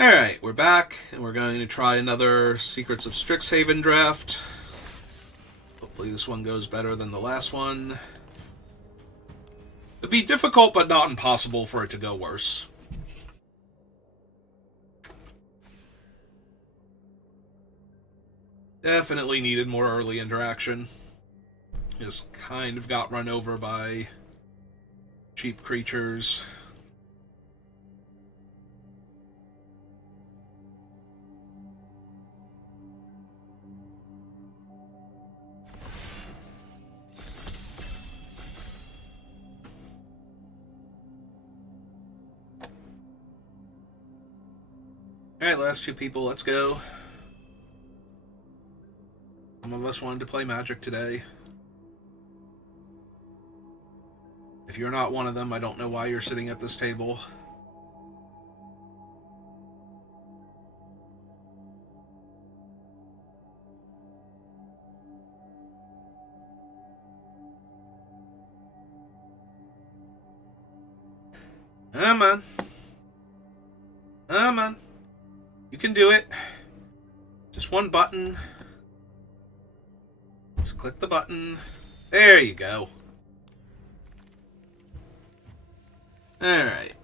Alright, we're back, and we're going to try another Secrets of Strixhaven draft. Hopefully this one goes better than the last one. It'd be difficult, but not impossible for it to go worse. Definitely needed more early interaction. Just kind of got run over by cheap creatures. Alright, last two people, let's go. Some of us wanted to play Magic today. If you're not one of them, I don't know why you're sitting at this table. Come on. Come on. You can do it. Just one button. Just click the button. There you go. Alright.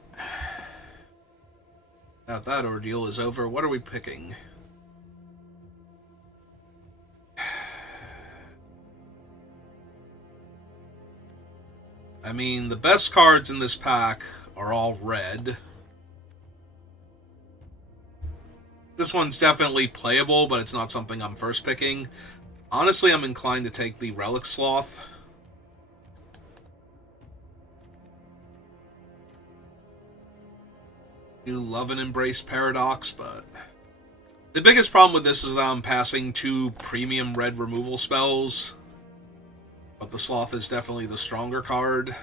Now that ordeal is over, what are we picking? I mean, the best cards in this pack are all red. This one's definitely playable, but it's not something I'm first picking. Honestly, I'm inclined to take the Relic Sloth. Do love and embrace Paradox, but the biggest problem with this is that I'm passing two premium red removal spells, but the Sloth is definitely the stronger card.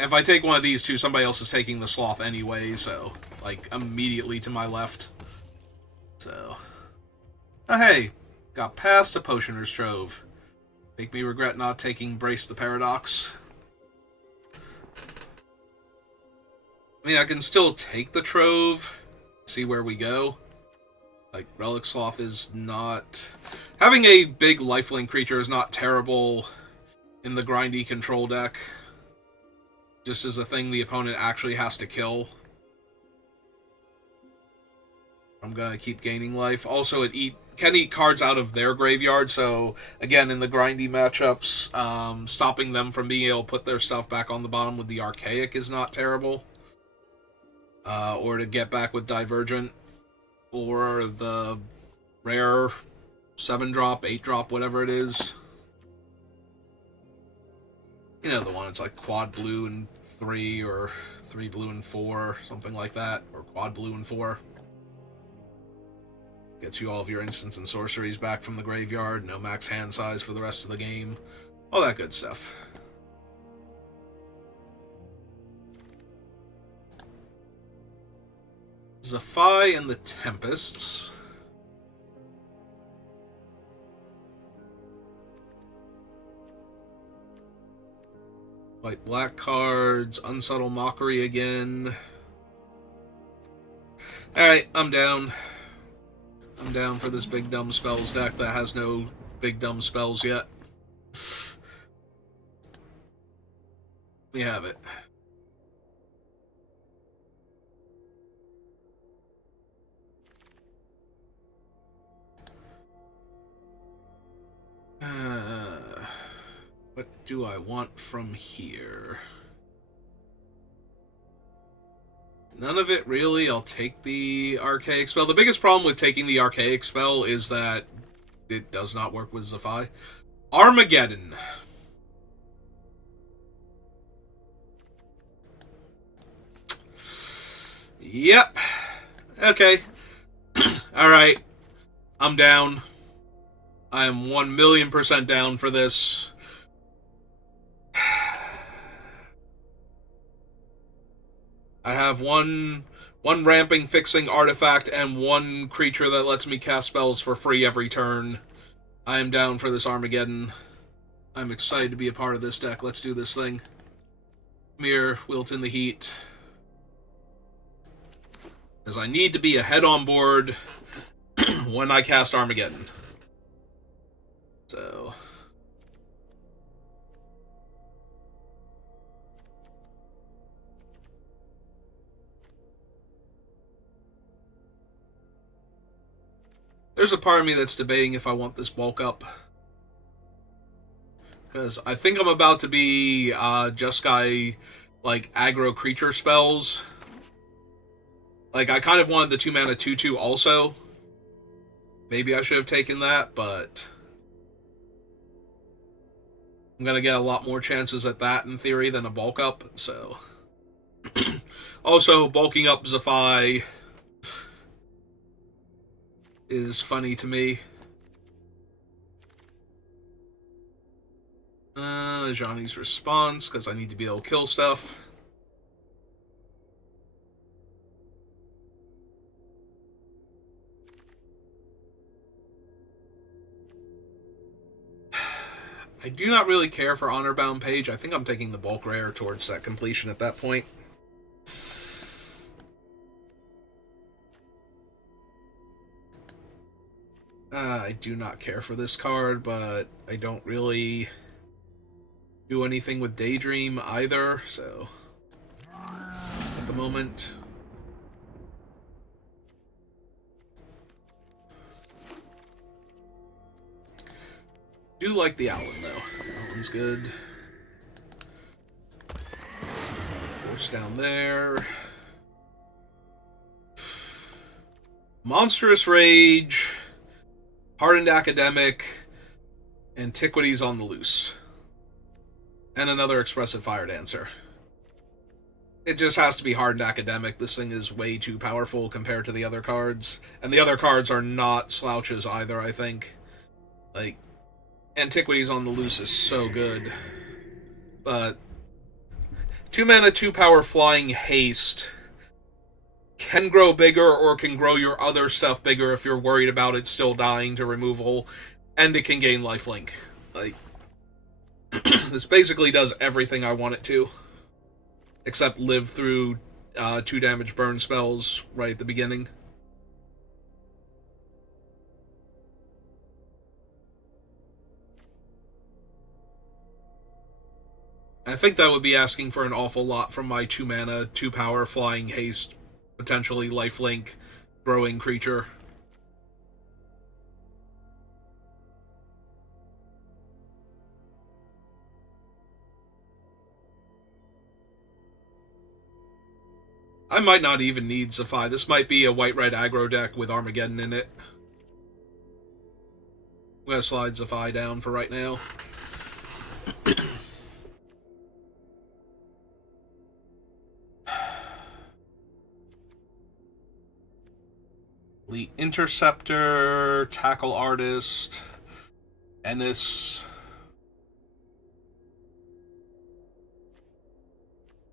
And if I take one of these two, somebody else is taking the Sloth anyway, so, like, immediately to my left. So, oh hey, got past a Potioner's Trove. Make me regret not taking Brace the Paradox. I mean, I can still take the Trove, see where we go. Like, Relic Sloth is not... Having a big lifelink creature is not terrible in the grindy control deck. Just as a thing the opponent actually has to kill. I'm gonna keep gaining life. Also, it can eat cards out of their graveyard, so, again, in the grindy matchups, stopping them from being able to put their stuff back on the bottom with the Archaic is not terrible. Or to get back with Divergent, or the rare 7-drop, 8-drop, whatever it is. You know, the one that's like quad blue and 3, or 3 blue and 4, something like that, or quad blue and 4. Gets you all of your instants and sorceries back from the graveyard, no max hand size for the rest of the game, all that good stuff. Zephi and the Tempests. White-black cards, Unsubtle Mockery again. Alright, I'm down. I'm down for this big dumb spells deck that has no big dumb spells yet. We have it. What do I want from here? None of it, really. I'll take the Archaic spell. The biggest problem with taking the Archaic spell is that it does not work with Zephi. Armageddon. Yep. Okay. Alright. I'm down. I am 1,000,000% down for this. I have one ramping fixing artifact and one creature that lets me cast spells for free every turn. I am down for this Armageddon. I'm excited to be a part of this deck. Let's do this thing. Come here, Wilt in the Heat. Because I need to be ahead on board when I cast Armageddon. So... there's a part of me that's debating if I want this bulk up. Because I think I'm about to be Jeskai, like, aggro creature spells. Like, I kind of wanted the 2-mana 2/2 also. Maybe I should have taken that, but... I'm going to get a lot more chances at that, in theory, than a bulk up, so... Also, bulking up Zephi is funny to me. Johnny's response, because I need to be able to kill stuff. I do not really care for Honor Bound Page. I think I'm taking the bulk rare towards that completion at that point. I do not care for this card, but I don't really do anything with Daydream either, so... at the moment... do like the Owlin, though. Owlin's good. Force down there. Monstrous Rage, Hardened Academic, Antiquities on the Loose. And another Expressive Fire Dancer. It just has to be Hardened Academic. This thing is way too powerful compared to the other cards. And the other cards are not slouches either, I think. Like, Antiquities on the Loose is so good. But 2-mana, 2-power Flying Haste can grow bigger or can grow your other stuff bigger if you're worried about it still dying to removal, and it can gain lifelink. Like, this basically does everything I want it to, except live through 2 damage burn spells right at the beginning. I think that would be asking for an awful lot from my 2-mana, 2-power Flying Haste, potentially lifelink, growing creature. I might not even need Zephi. This might be a white-red aggro deck with Armageddon in it. I'm going to slide Zephi down for right now. Elite Interceptor, Tackle Artist, Ennis.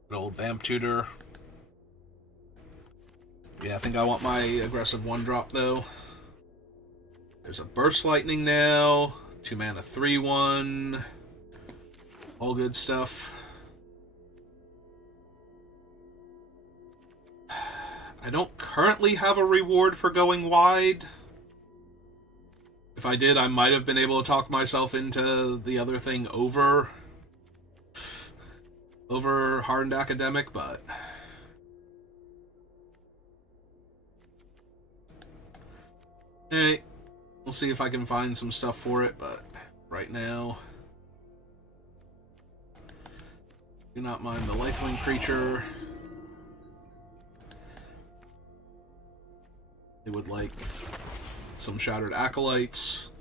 Good old Vamp Tutor. Yeah, I think I want my aggressive 1-drop, though. There's a Burst Lightning now. 2-mana 3/1. All good stuff. I don't currently have a reward for going wide. If I did, I might have been able to talk myself into the other thing over Hardened Academic, but... Alright, we'll see if I can find some stuff for it, but right now... do not mind the lifelink creature. They would like some Shattered Acolytes.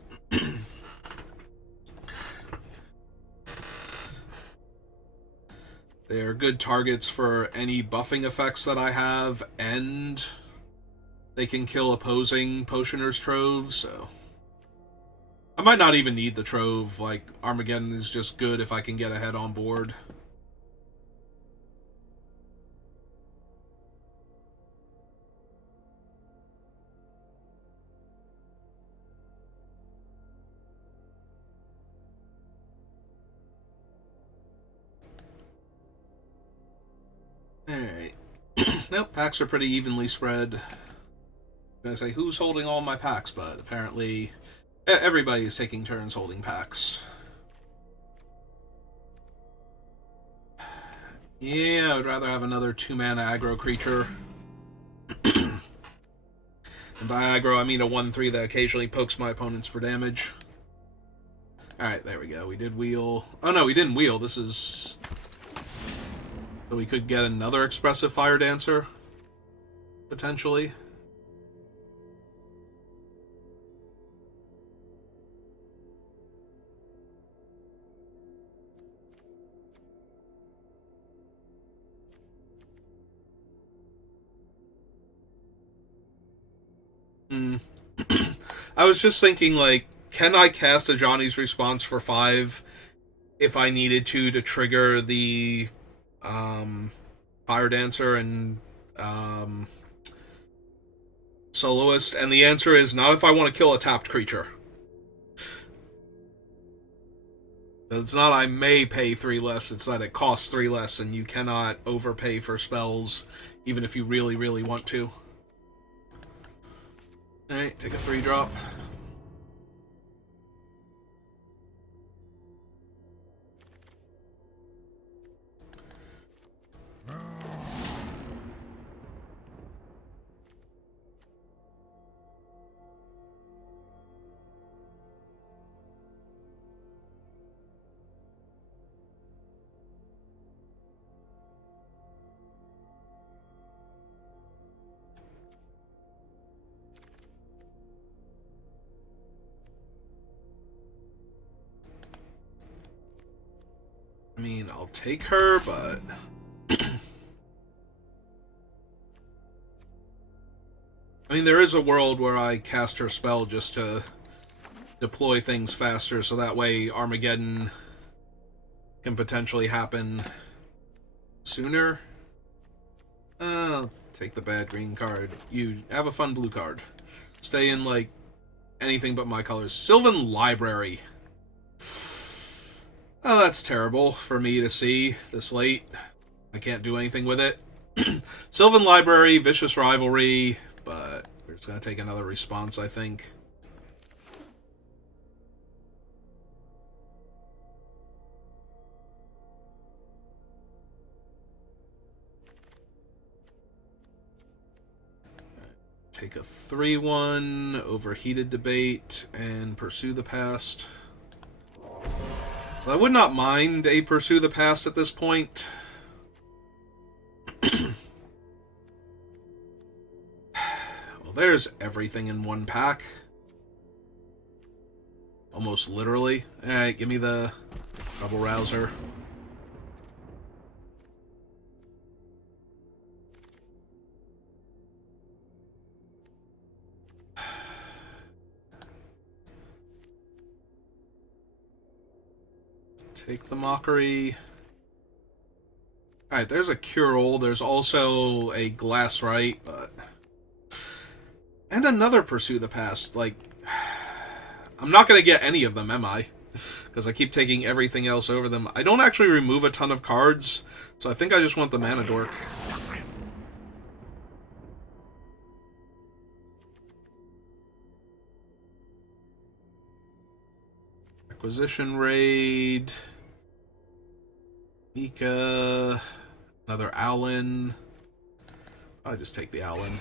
They are good targets for any buffing effects that I have, and they can kill opposing Potioner's Trove, so... I might not even need the Trove. Like, Armageddon is just good if I can get ahead on board. Alright. Nope, packs are pretty evenly spread. I was gonna say, who's holding all my packs? But apparently everybody's taking turns holding packs. Yeah, I would rather have another 2-mana aggro creature. And by aggro, I mean a 1/3 that occasionally pokes my opponents for damage. Alright, there we go. We did wheel. Oh no, we didn't wheel. This is... So we could get another Expressive Fire Dancer. Potentially. I was just thinking, like, can I cast a Johnny's Response for 5 if I needed to trigger the Fire Dancer and Soloist? And the answer is not if I want to kill a tapped creature. It's not I may pay 3 less, it's that it costs 3 less, and you cannot overpay for spells even if you really, really want to. Alright, take a 3-drop. I mean, I'll take her, but... I mean, there is a world where I cast her spell just to deploy things faster, so that way Armageddon can potentially happen sooner. I'll take the bad green card. You have a fun blue card. Stay in, like, anything but my colors. Sylvan Library. Oh, that's terrible for me to see this late. I can't do anything with it. Sylvan Library, Vicious Rivalry, but we're just going to take another response, I think. Take a 3/1, Overheated Debate, and Pursue the Past. Well, I would not mind a Pursue the Past at this point. Well, there's everything in one pack. Almost literally. Alright, give me the Rebel Rouser. Take the Mockery. Alright, there's a Cure-All. There's also a Glass Right, but... And another Pursue the Past. Like, I'm not going to get any of them, am I? Because I keep taking everything else over them. I don't actually remove a ton of cards, so I think I just want the Mana Dork. Acquisition Raid... Mika, another Owlin. I'll just take the Owlin.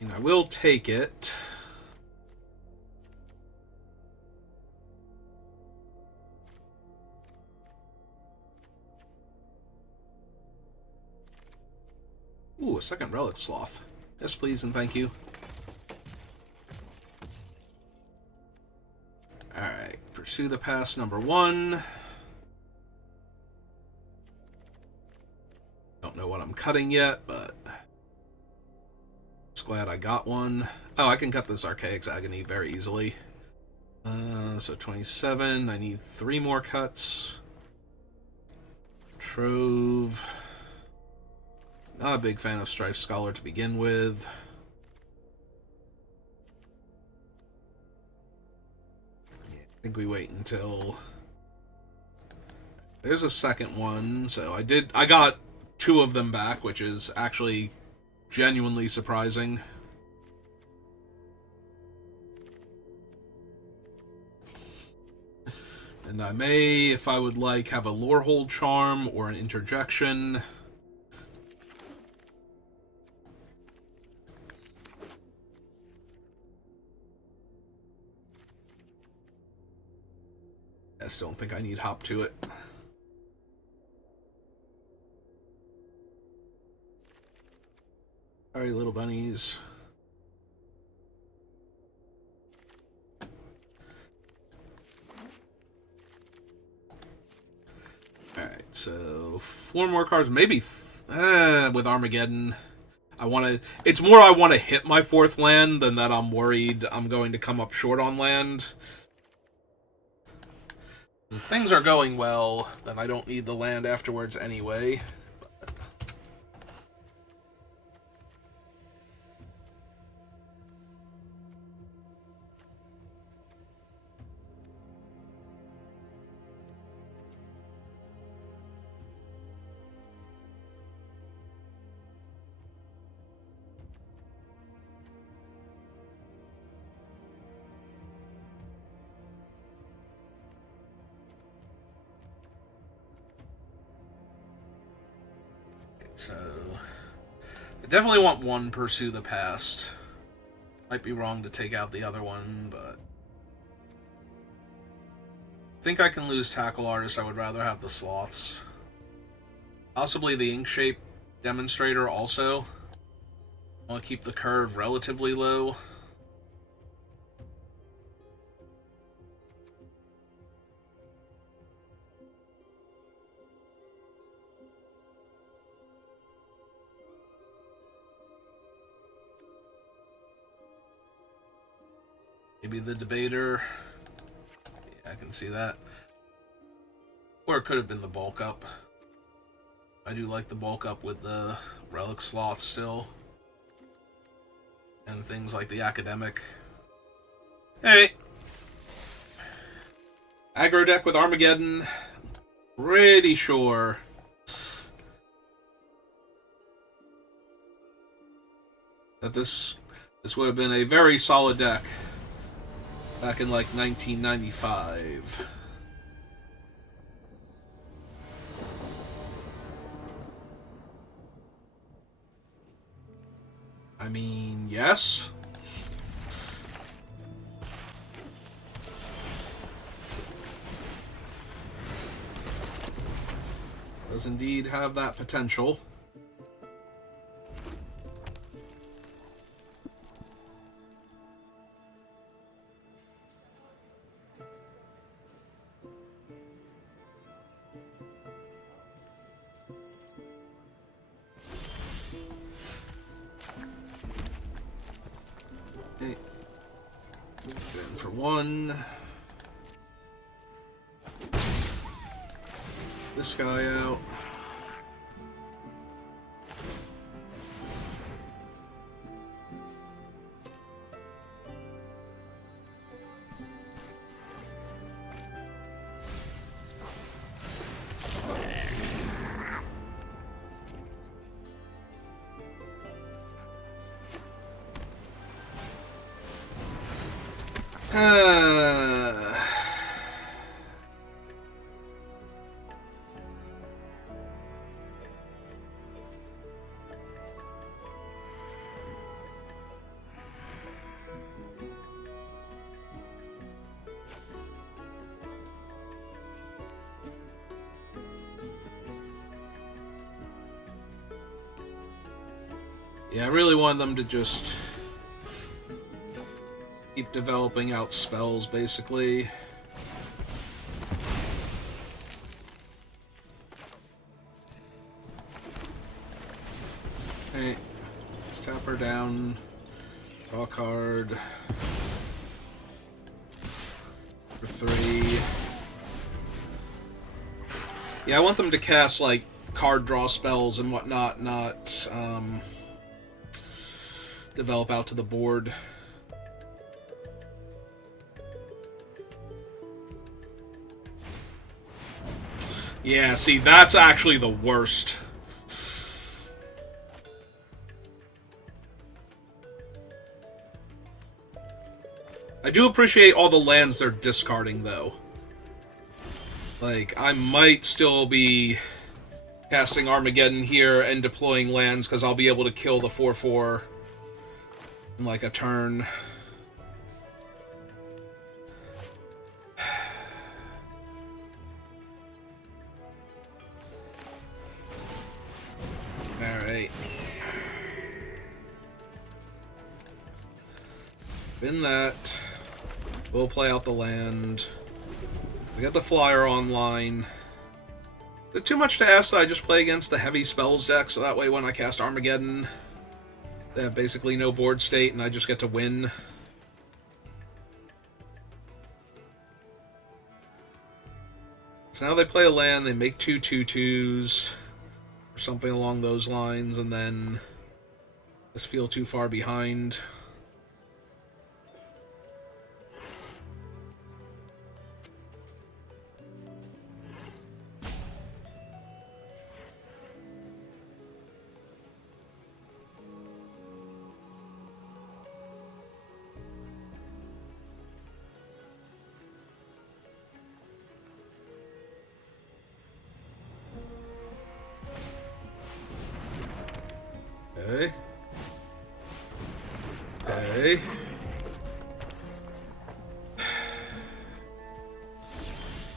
And I will take it. Ooh, a second Relic Sloth. Yes, please, and thank you. Alright, Pursue the Past #1. Don't know what I'm cutting yet, but... just glad I got one. Oh, I can cut this Archaic's Agony very easily. So 27. I need 3 more cuts. Trove. Not a big fan of Strife Scholar to begin with. Yeah, I think we wait until... There's a second one, so I got 2 of them back, which is actually genuinely surprising. And I may, if I would like, have a Lorehold Charm or an Interjection. I still don't think I need Hop to it. Sorry, little bunnies. Alright, so 4 more cards. Maybe with Armageddon. It's more I want to hit my 4th land than that I'm worried I'm going to come up short on land. If things are going well, then I don't need the land afterwards anyway. So, I definitely want one Pursue the Past. Might be wrong to take out the other one, but... I think I can lose Tackle Artist. I would rather have the Sloths. Possibly the Inkshape Demonstrator also. I want to keep the curve relatively low. Maybe the Debater. Yeah, I can see that. Or it could have been the Bulk Up. I do like the Bulk Up with the Relic Sloth still. And things like the Academic. Hey! Aggro deck with Armageddon. Pretty sure that this would have been a very solid deck back in like 1995. I mean, yes. Does indeed have that potential. Okay. In for 1. This guy out. Yeah, I really wanted them to just keep developing out spells, basically. Okay, let's tap her down. Draw a card. For 3. Yeah, I want them to cast, like, card draw spells and whatnot, not, develop out to the board. Yeah, see, that's actually the worst. I do appreciate all the lands they're discarding, though. Like, I might still be casting Armageddon here and deploying lands, because I'll be able to kill the 4/4 in, like, a turn. Alright. In that, we'll play out the land. We got the flyer online. Is it too much to ask that I just play against the heavy spells deck, so that way when I cast Armageddon, they have basically no board state and I just get to win? So now they play a land, they make 2 2/2s, or something along those lines, and then just feel too far behind. Okay. Okay.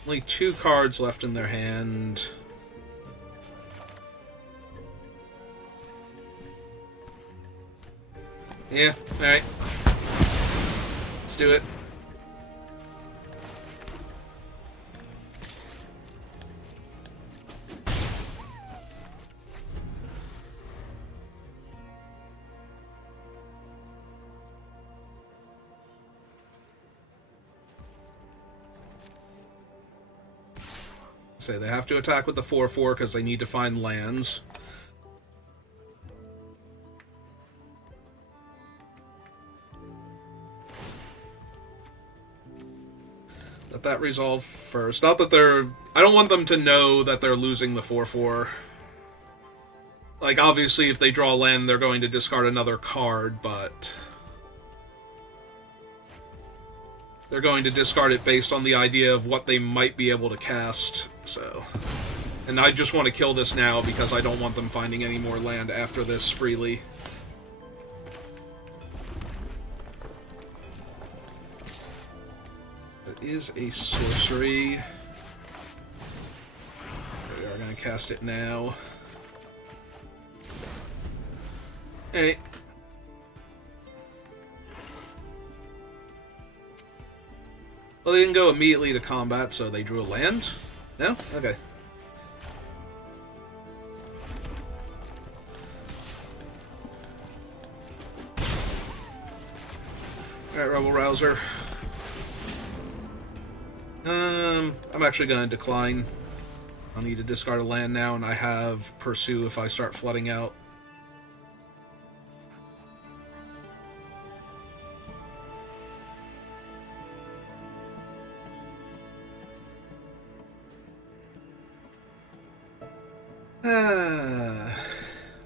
Only 2 cards left in their hand. Yeah, alright. Let's do it. Say they have to attack with the 4/4 because they need to find lands. Let that resolve first. Not that they're... I don't want them to know that they're losing the 4/4. Like, obviously, if they draw land, they're going to discard another card, but... they're going to discard it based on the idea of what they might be able to cast, so... And I just want to kill this now because I don't want them finding any more land after this freely. It is a sorcery. We are going to cast it now. Alright. Well, they didn't go immediately to combat, so they drew a land? No? Okay. Alright, Rebel Rouser. I'm actually going to decline. I'll need to discard a land now, and I have Pursue if I start flooding out.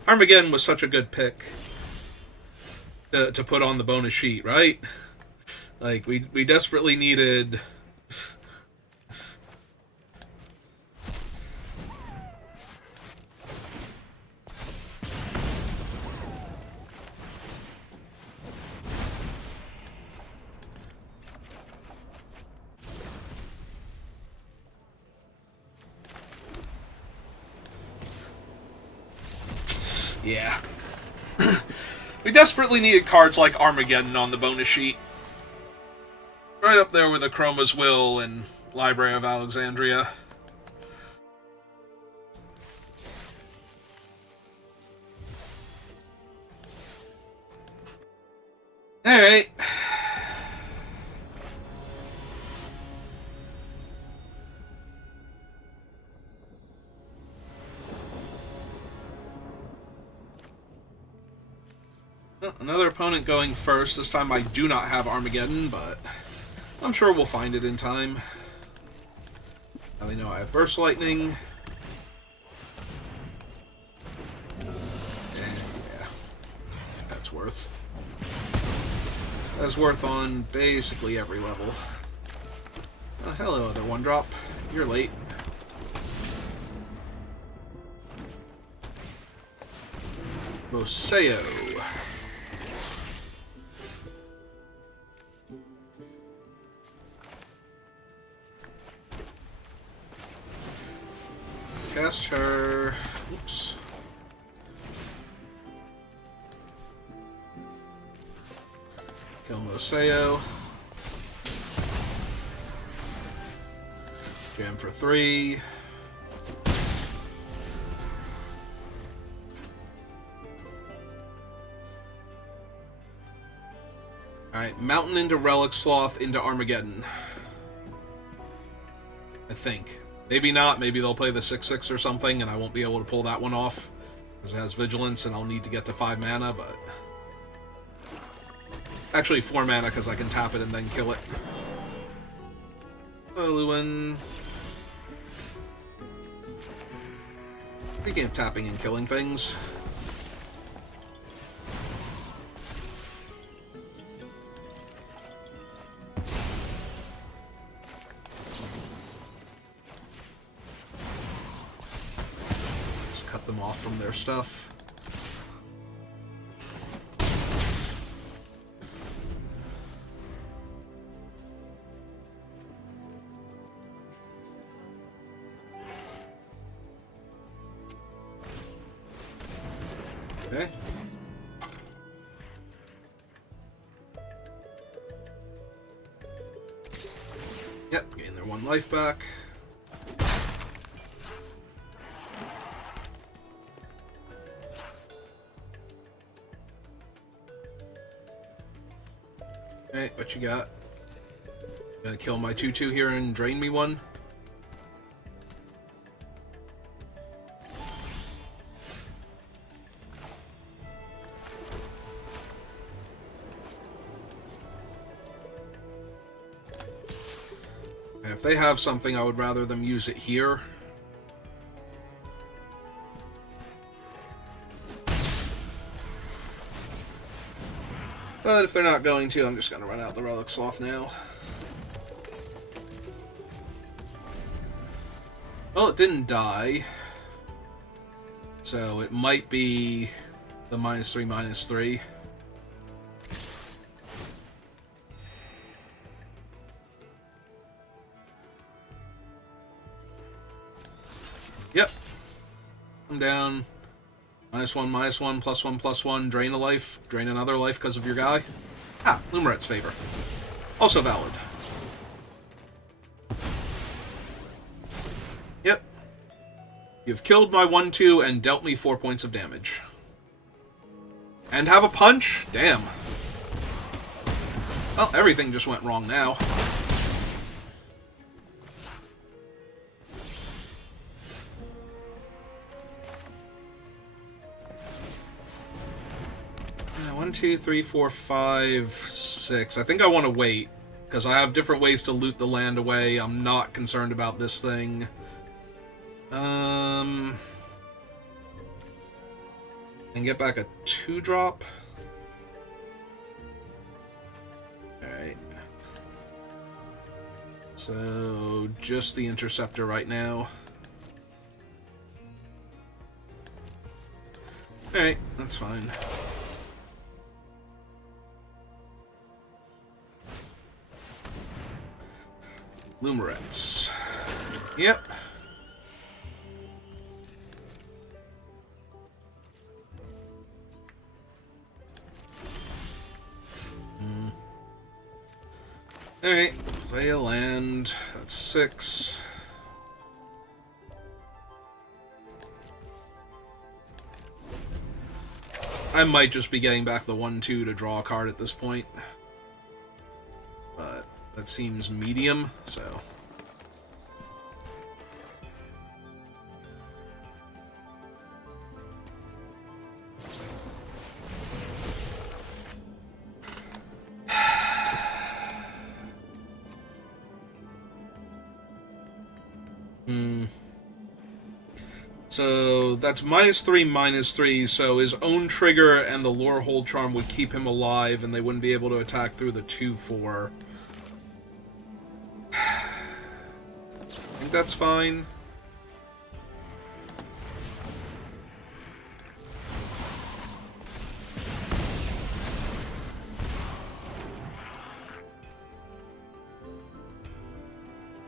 Armageddon was such a good pick to put on the bonus sheet, right? Like, we desperately needed... Yeah. We desperately needed cards like Armageddon on the bonus sheet. Right up there with Chroma's Will and Library of Alexandria. Alright. Well, another opponent going first. This time I do not have Armageddon, but I'm sure we'll find it in time. Now they know I have Burst Lightning. Yeah, that's worth. That's worth on basically every level. Oh, hello, other one drop. You're late. Moseo. Cast her. Oops. Kill Moseo. Jam for 3. Alright, Mountain into Relic Sloth into Armageddon. I think. Maybe not. Maybe they'll play the 6/6 or something, and I won't be able to pull that one off. Because it has Vigilance, and I'll need to get to 5 mana, but... Actually, 4 mana, because I can tap it and then kill it. Lewin. Speaking of tapping and killing things... them off from their stuff. Okay. Yep, gain their 1 life back. Hey, what you got? Gonna kill my 2/2 here and drain me 1? If they have something, I would rather them use it here. But if they're not going to, I'm just going to run out the Relic Sloth now. Well, it didn't die. So it might be the -3/-3. Yep. I'm down. -1/-1, +1/+1, drain a life, drain another life because of your guy. Ah, Lumeret's favor. Also valid. Yep. You've killed my 1/2 and dealt me 4 points of damage. And have a punch? Damn. Well, everything just went wrong now. One, 2, 3, 4, 5, 6. I think I want to wait, because I have different ways to loot the land away. I'm not concerned about this thing. And get back a 2-drop. Alright. So, just the Interceptor right now. Alright, that's fine. Lumerets. Yep. Alright, play a land. That's 6. I might just be getting back the 1-2 to draw a card at this point. But that seems medium, so... So that's -3/-3, so his own trigger and the Lore Hold Charm would keep him alive, and they wouldn't be able to attack through the 2/4. I think that's fine.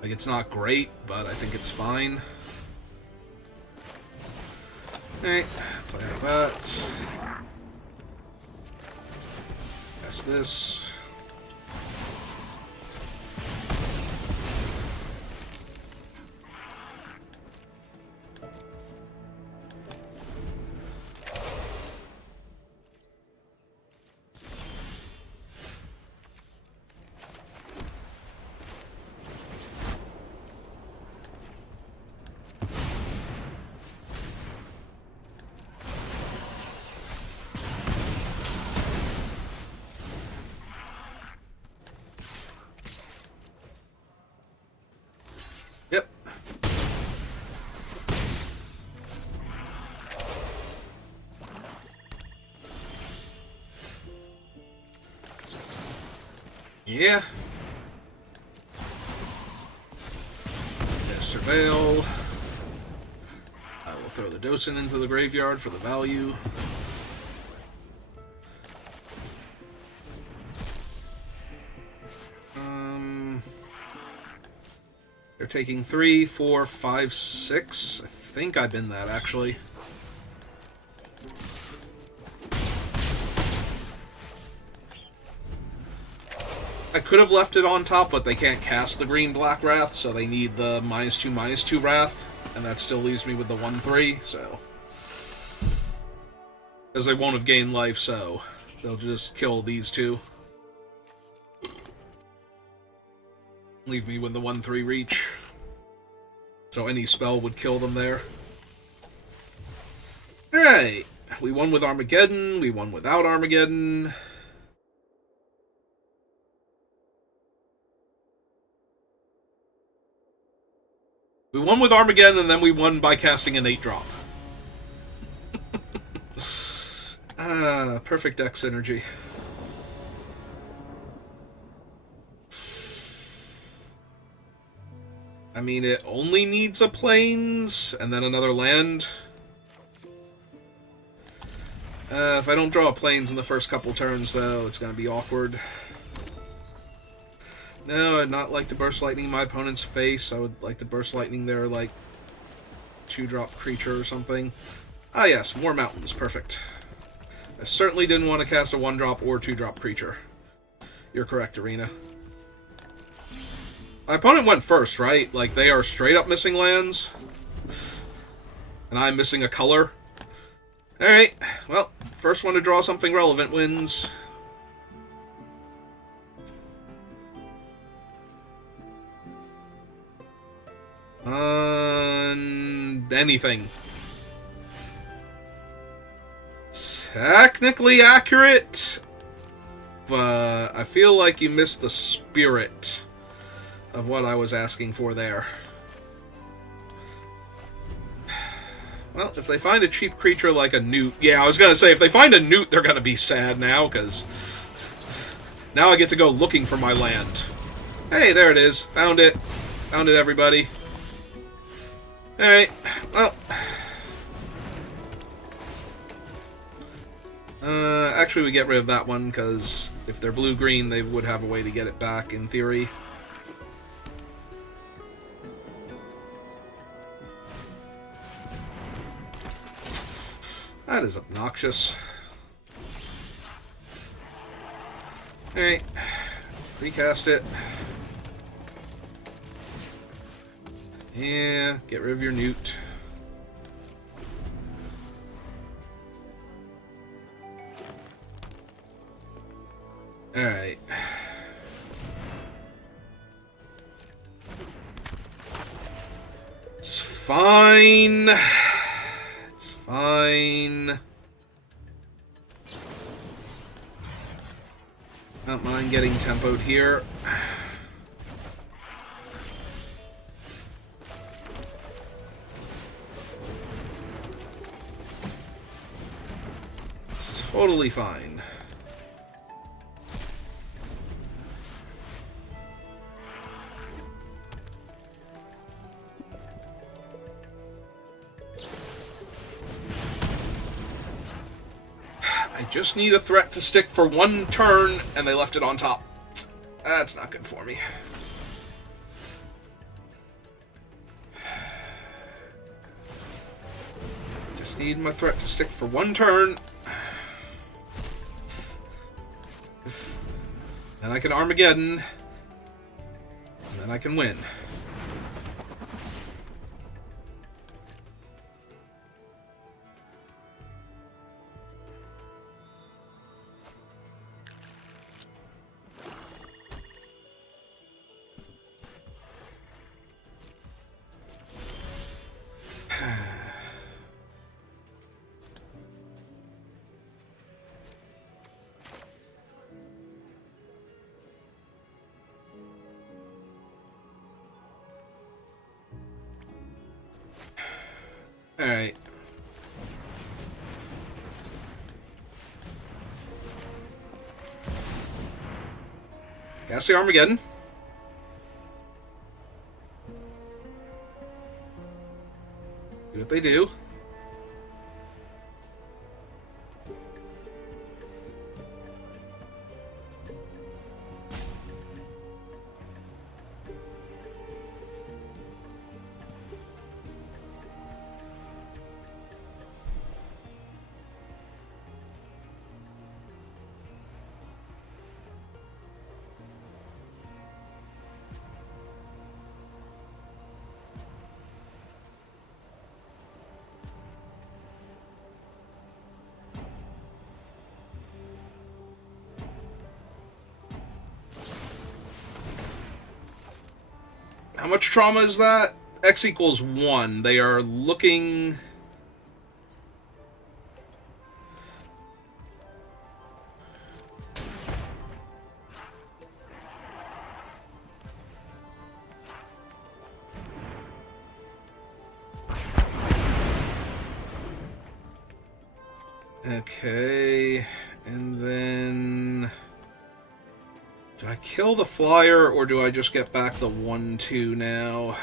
Like, it's not great, but I think it's fine. Alright, play out that. Pass this. Yep. Yeah. There's Surveil. I will throw the Docent into the graveyard for the value. They're taking 3, 4, 5, 6. I think I bin that, actually. I could have left it on top, but they can't cast the green-black Wrath, so they need the -2/-2 Wrath, and that still leaves me with the 1/3, so... Because they won't have gained life, so they'll just kill these two. Leave me with the 1/3 reach. So any spell would kill them there. Alright. We won with Armageddon. We won without Armageddon. We won with Armageddon, and then we won by casting an 8-drop. Perfect deck synergy. I mean, it only needs a Plains, and then another land. If I don't draw a Plains in the first couple turns, though, it's going to be awkward. No, I'd not like to Burst Lightning my opponent's face. I would like to Burst Lightning their, like, 2-drop creature or something. Ah, yes, more mountains. Perfect. I certainly didn't want to cast a 1-drop or 2-drop creature. You're correct, Arena. My opponent went first, right? Like, they are straight up missing lands. And I'm missing a color. Alright, well, first one to draw something relevant wins. Anything. Technically accurate, but I feel like you missed the spirit of what I was asking for there. Well, if they find a cheap creature like a Newt... Yeah, I was going to say, if they find a Newt, they're going to be sad now, because now I get to go looking for my land. Hey, there it is. Found it. Found it, everybody. Alright, well... actually, we get rid of that one, because if they're blue-green, they would have a way to get it back, in theory. That is obnoxious. Alright. Recast it. Yeah, get rid of your Newt. fine. It's fine. Don't mind getting tempoed here. This is totally fine. I just need a threat to stick for one turn, and they left it on top. That's not good for me. Just need my threat to stick for one turn. Then I can Armageddon. And then I can win. Alright. Cast the Armageddon. Do what they do. How much trauma is that? X equals 1. They are looking... Okay, and then... Do I kill the flyer, or do I just get back the 1-2 now?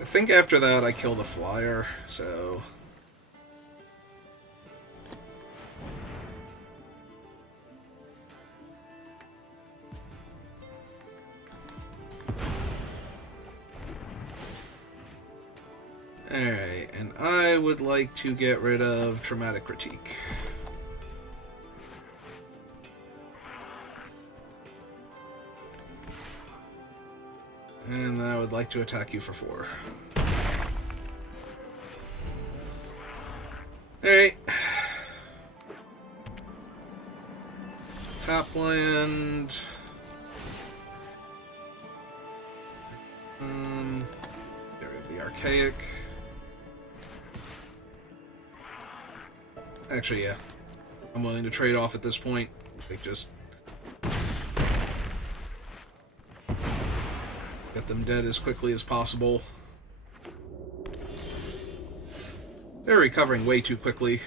I think after that I kill the flyer, so... Alright, and I would like to get rid of Traumatic Critique. And then I would like to attack you for 4. Alright. Top land. Get rid of the Archaic. Actually, yeah. I'm willing to trade off at this point. Like, just... get them dead as quickly as possible. They're recovering way too quickly.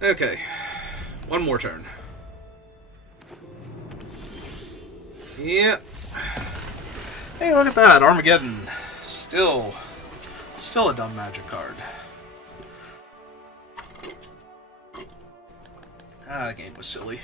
Okay. One more turn. Yep. Hey, look at that. Armageddon. Still a dumb magic card. That game was silly.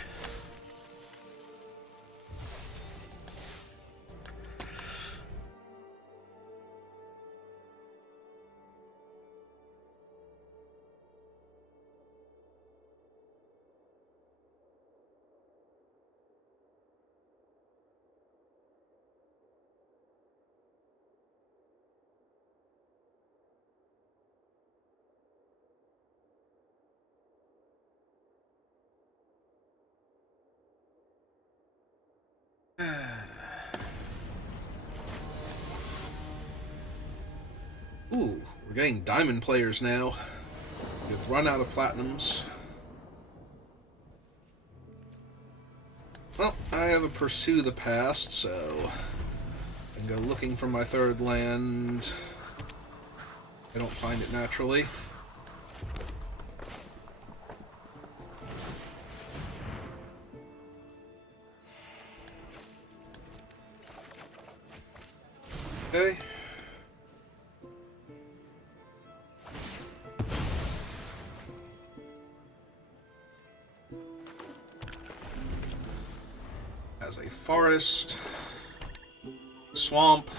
Ooh, we're getting diamond players now. We've run out of platinums. Well, I have a Pursue the Past, so I can go looking for my third land. I don't find it naturally. Okay. As a forest, swamp.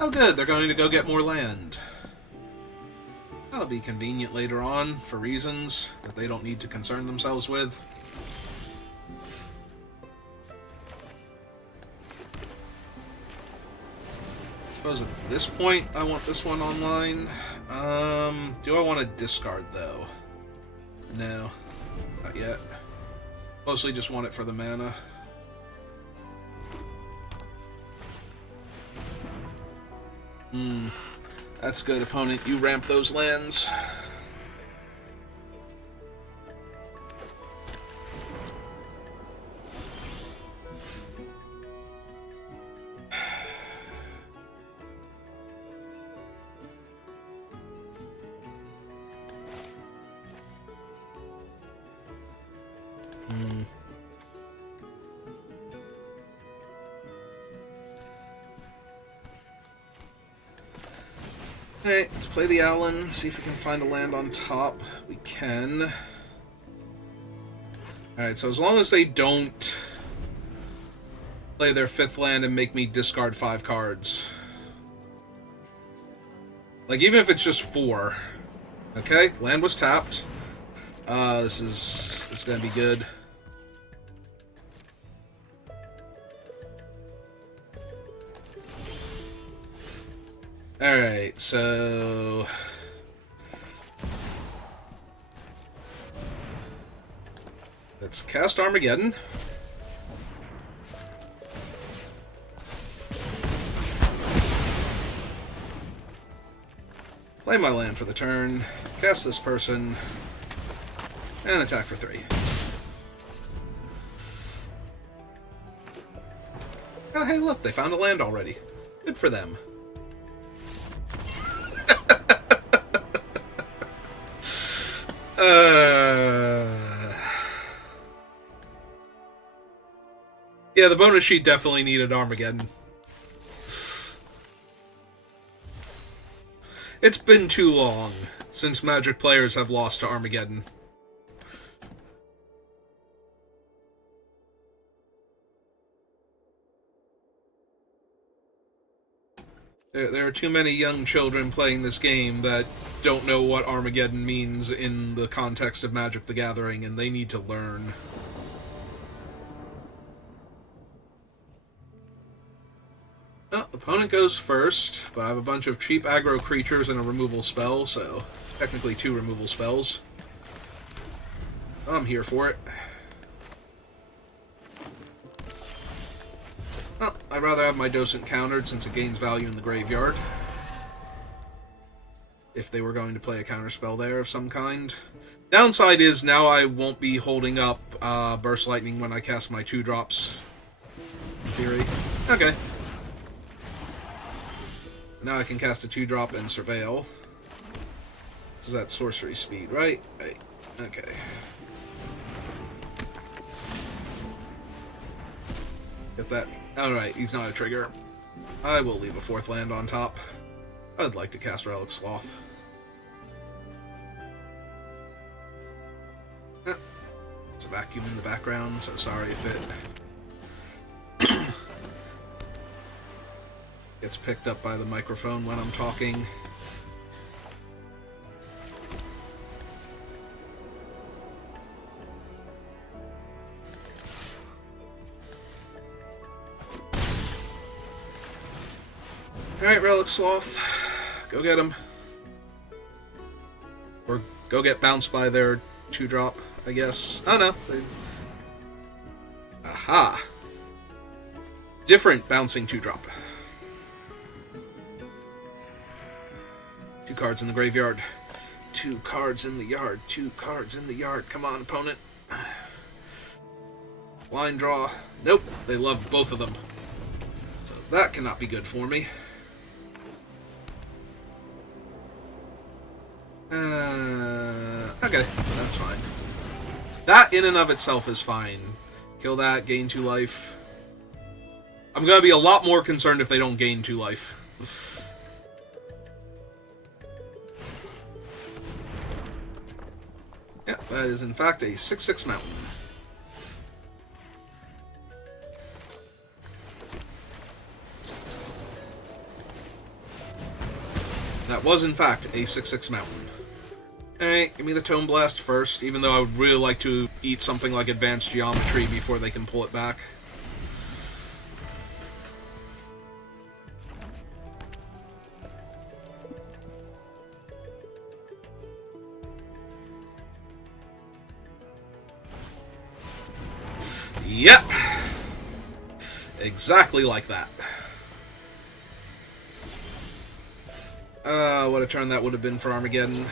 Oh good, they're going to go get more land. That'll be convenient later on for reasons that they don't need to concern themselves with. I suppose at this point I want this one online. Do I want to discard though? No, not yet. Mostly just want it for the mana. That's good, opponent. You ramp those lands. Alright, let's play the Owlin, see if we can find a land on top. We can. Alright, so as long as they don't play their 5th land and make me discard 5 cards. Like, even if it's just 4. Okay, land was tapped. This is gonna be good. Alright, so let's cast Armageddon. Play my land for the turn, cast this person, and attack for 3. Oh hey look, they found a land already. Good for them. Yeah, the bonus sheet definitely needed Armageddon. It's been too long since Magic players have lost to Armageddon. There are too many young children playing this game that don't know what Armageddon means in the context of Magic the Gathering, and they need to learn. Well, opponent goes first, but I have a bunch of cheap aggro creatures and a removal spell, so technically 2 removal spells. I'm here for it. Well, I'd rather have my Docent countered since it gains value in the graveyard. If they were going to play a counterspell there of some kind. Downside is now I won't be holding up Burst Lightning when I cast my 2-drops. In theory. Okay. Now I can cast a 2-drop and Surveil. This is at sorcery speed, right? Right. Okay. Get that. Alright, he's not a trigger. I will leave a 4th land on top. I'd like to cast Relic Sloth. There's a vacuum in the background, so sorry if it gets picked up by the microphone when I'm talking. Alright, Relic Sloth. Go get him. Or go get bounced by their 2-drop, I guess. Oh no. Aha! different bouncing 2-drop. 2 cards in the graveyard. 2 cards in the yard. 2 cards in the yard. Come on, opponent. Line draw. Nope, they love both of them. So that cannot be good for me. Okay, that's fine. That in and of itself is fine. Kill that, gain 2 life. I'm gonna be a lot more concerned if they don't gain 2 life. Yeah, that is in fact a 6/6 mountain. That was in fact a 6/6 mountain. Alright, give me the Tome Blast first, even though I would really like to eat something like Advanced Geometry before they can pull it back. Yep! Exactly like that. What a turn that would have been for Armageddon.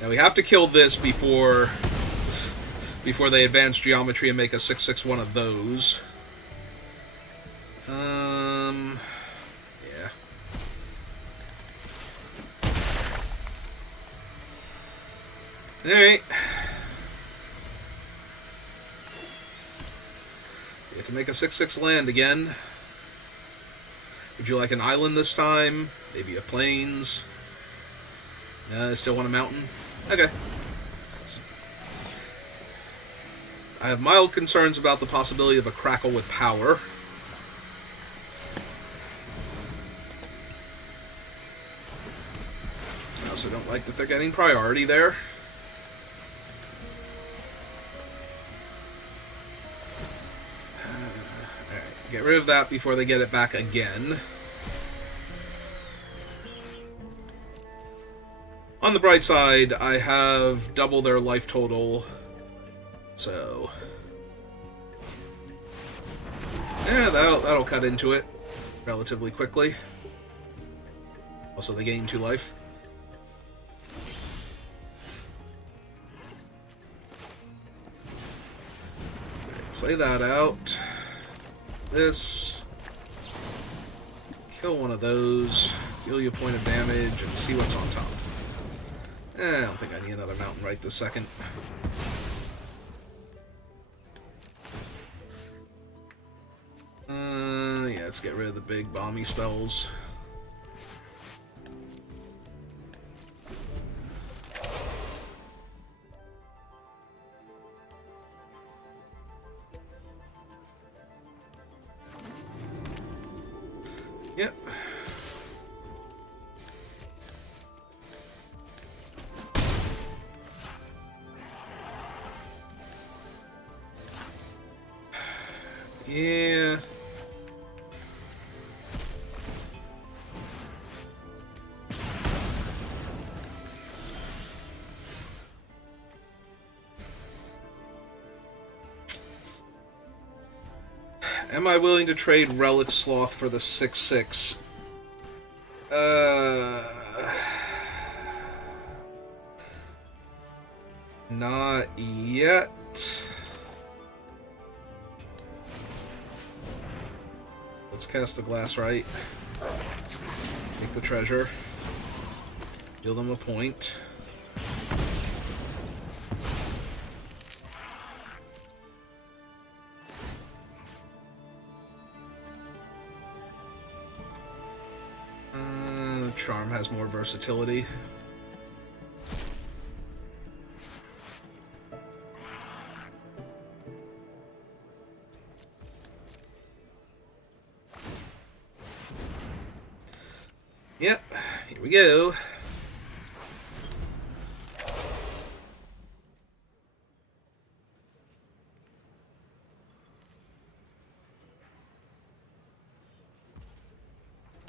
Now we have to kill this before they advance Geometry and make a 6/6 one of those. Yeah. Alright. You have to make a 6/6 land again. Would you like an island this time? Maybe a plains? No, I still want a mountain? Okay. I have mild concerns about the possibility of a Crackle with power. I also don't like that they're getting priority there. Alright, get rid of that before they get it back again. On the bright side, I have double their life total, so yeah, that'll cut into it relatively quickly. Also, they gain 2 life. Play that out. This. Kill one of those. Deal you a point of damage and see what's on top. I don't think I need another mountain right this second. Yeah, let's get rid of the big bomby spells. Yep. Yeah. Am I willing to trade Relic Sloth for the 6/6? Not yet. Let's cast the Glass Right. Take the treasure. Deal them a point. Charm has more versatility. Yep, here we go.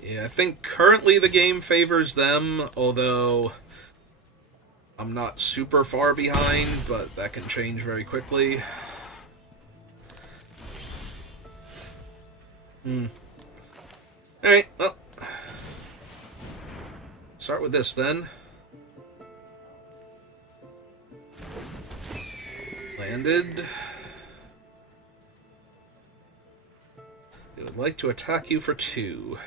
Yeah, I think currently the game favors them, although I'm not super far behind, but that can change very quickly. Hmm. Alright, well. Start with this then. Landed. They would like to attack you for 2.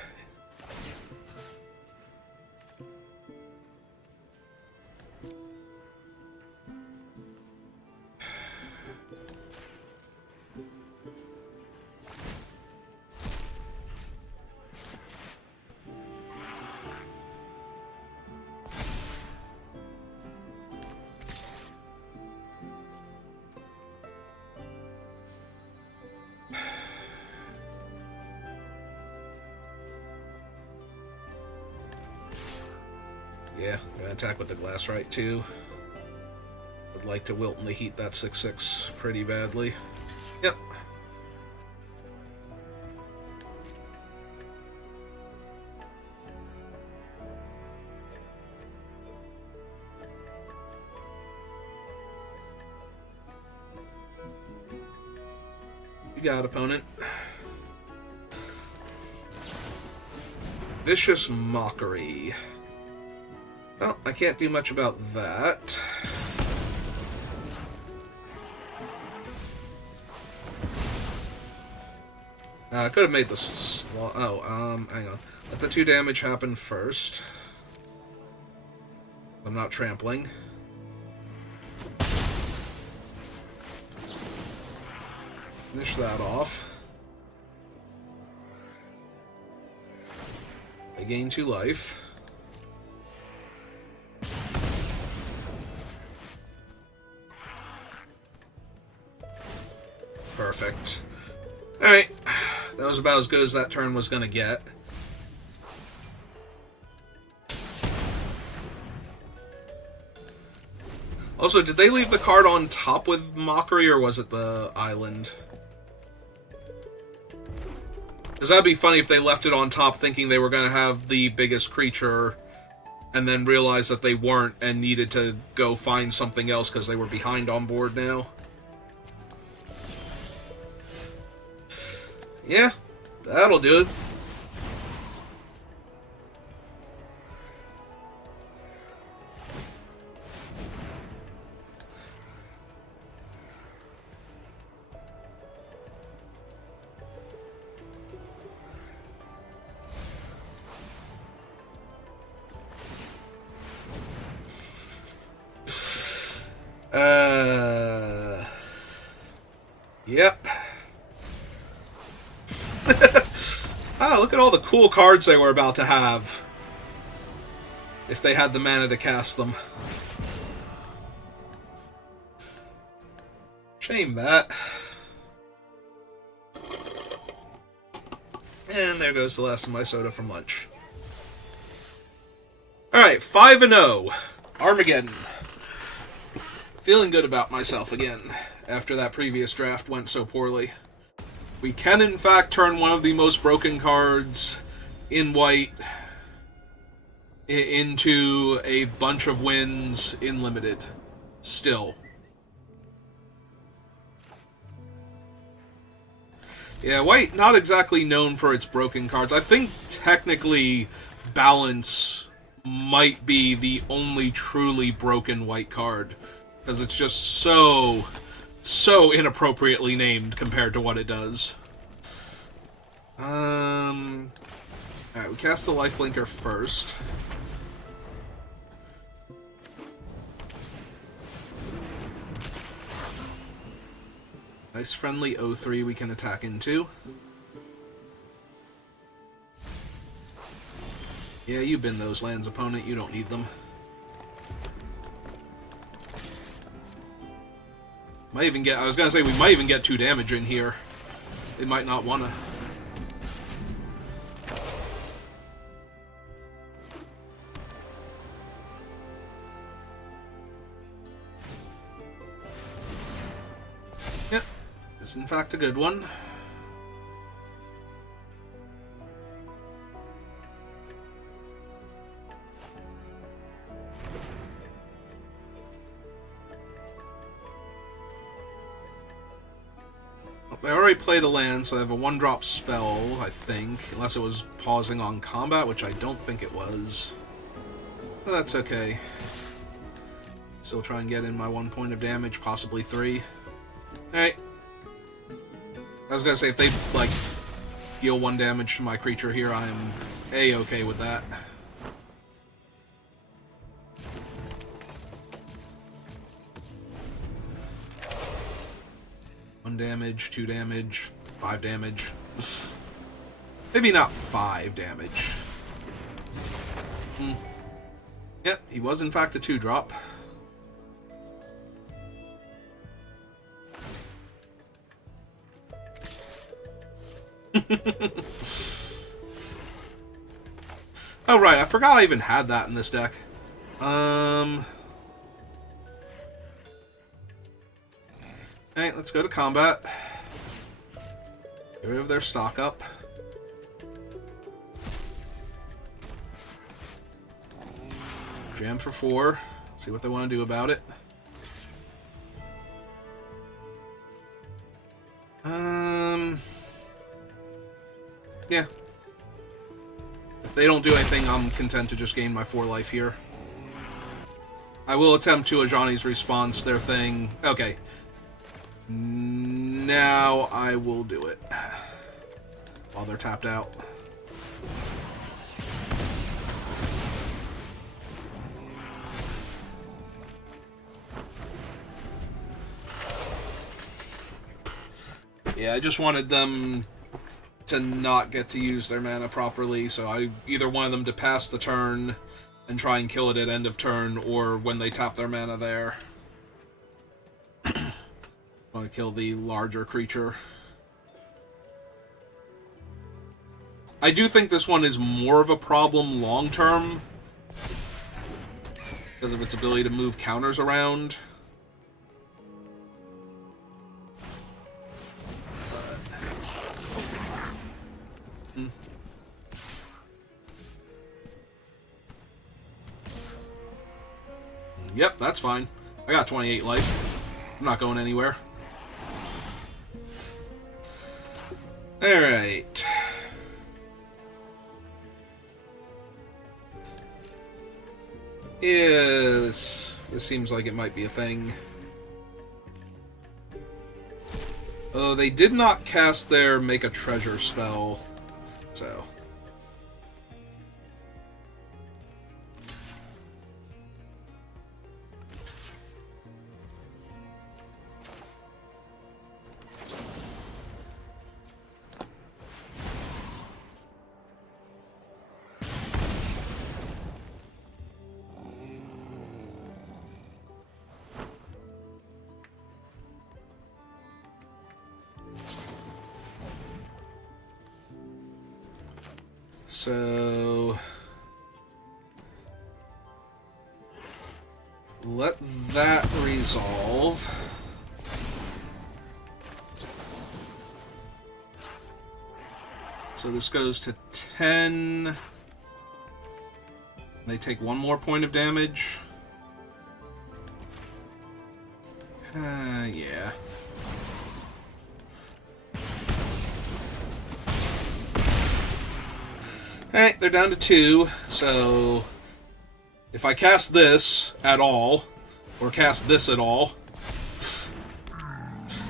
Yeah, I'm gonna attack with the glass right too. Would like to wilt in the heat that 6/6 pretty badly. Yep. You got opponent. Vicious Mockery. Well, I can't do much about that. I could have made the hang on. Let the 2 damage happen first. I'm not trampling. Finish that off. I gain 2 life. Perfect. Alright. That was about as good as that turn was going to get. Also, did they leave the card on top with Mockery, or was it the island? Because that'd be funny if they left it on top thinking they were going to have the biggest creature, and then realized that they weren't and needed to go find something else because they were behind on board now. Yeah, that'll do it. Yep. Oh, look at all the cool cards they were about to have. If they had the mana to cast them. Shame that. And there goes the last of my soda from lunch. Alright, 5-0. Armageddon. Feeling good about myself again, after that previous draft went so poorly. We can, in fact, turn one of the most broken cards in white into a bunch of wins in limited. Still. Yeah, white, not exactly known for its broken cards. I think, technically, Balance might be the only truly broken white card. Because it's just so inappropriately named compared to what it does. Alright, we cast the Lifelinker first. Nice friendly 0/3 we can attack into. Yeah, you bin those lands, opponent. You don't need them. Might even get... I was gonna say, we might even get 2 damage in here. They might not wanna... Yep. It's in fact a good one. They already played a land, so I have a 1-drop spell, I think. Unless it was pausing on combat, which I don't think it was. But that's okay. Still try and get in my 1 point of damage, possibly 3. Alright. I was gonna say, if they, like, deal 1 damage to my creature here, I am A-okay with that. One damage, 2 damage, 5 damage. Maybe not 5 damage. Yep, he was in fact a 2-drop. Oh right, I forgot I even had that in this deck. Alright, let's go to combat. Get rid of their stock up. Jam for 4. See what they want to do about it. Yeah. If they don't do anything, I'm content to just gain my 4 life here. I will attempt to Ajani's response, their thing. Okay. Now I will do it. While they're tapped out. Yeah, I just wanted them to not get to use their mana properly, so I either wanted them to pass the turn and try and kill it at end of turn, or when they tap their mana there. Want to kill the larger creature. I do think this one is more of a problem long-term because of its ability to move counters around. Yep, that's fine. I got 28 life. I'm not going anywhere. Alright. Yes. This seems like it might be a thing. Oh, they did not cast their Make a Treasure spell. So. So let that resolve. So this goes to 10. They take 1 more point of damage. Yeah. Alright, they're down to 2, so if I cast this at all, or cast this at all,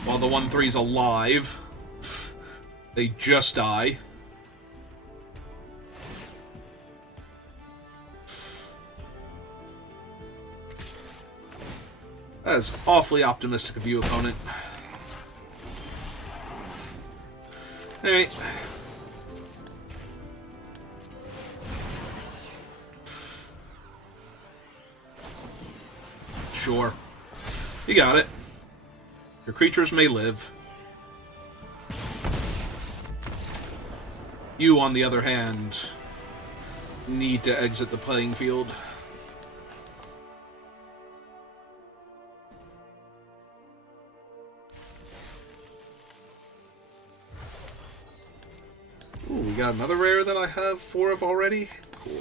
while the 1/3's alive, they just die. That is awfully optimistic of you, opponent. Alright. Sure. You got it. Your creatures may live. You, on the other hand, need to exit the playing field. Ooh, we got another rare that I have 4 of already? Cool.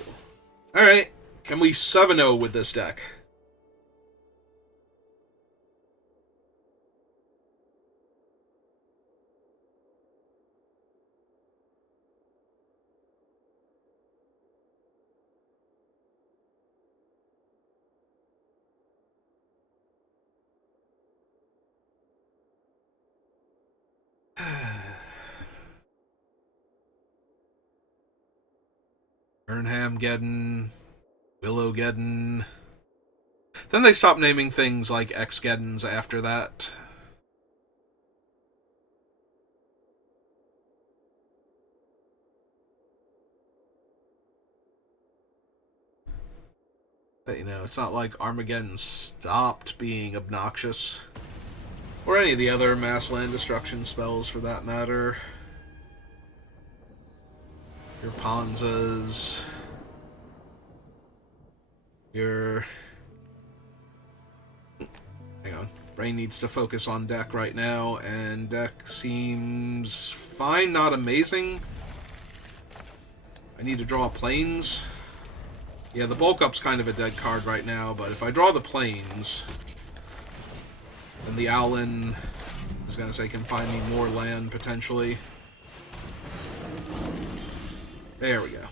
Alright, can we 7-0 with this deck? Burnhamgeddon, Willowgeddon. Then they stopped naming things like Xgeddons after that. But, you know, it's not like Armageddon stopped being obnoxious. Or any of the other mass land destruction spells, for that matter. Your Panzas. Your... Hang on. Brain needs to focus on deck right now, and deck seems fine, not amazing. I need to draw planes. Yeah, the bulk up's kind of a dead card right now, but if I draw the planes, then the Owlin, I was going to say, can find me more land, potentially. There we go.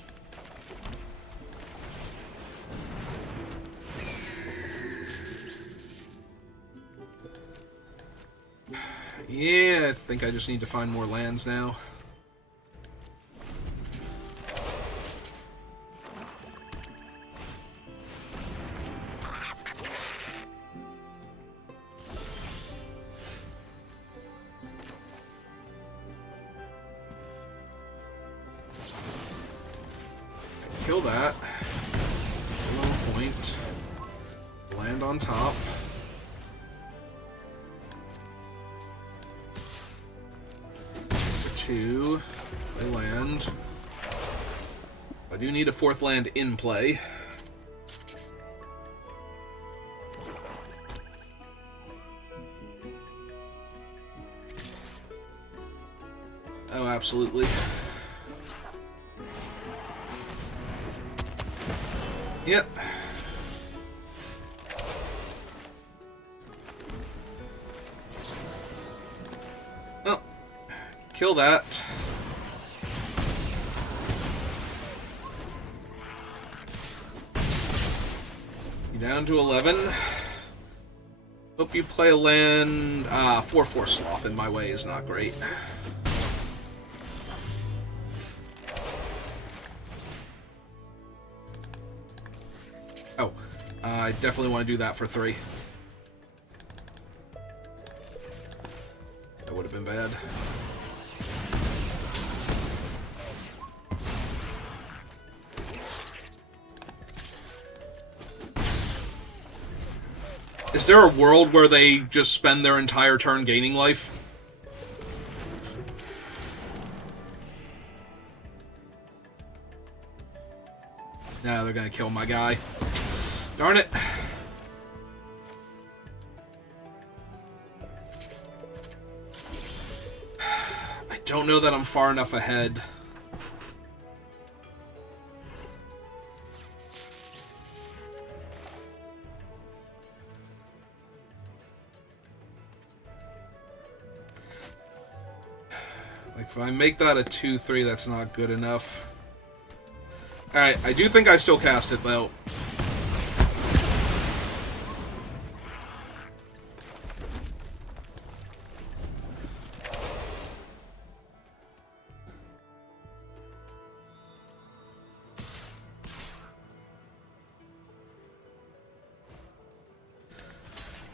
Yeah, I think I just need to find more lands now. Kill that. Low point. Land on top. Two. They land. I do need a fourth land in play. Oh, absolutely. Yep. Oh. Kill that. You down to 11. Hope you play a land. 4/4 Sloth in my way is not great. Oh, I definitely want to do that for 3. That would have been bad. Is there a world where they just spend their entire turn gaining life? No, they're gonna kill my guy. Darn it. I don't know that I'm far enough ahead. Like, if I make that a 2/3, that's not good enough. Alright, I do think I still cast it, though.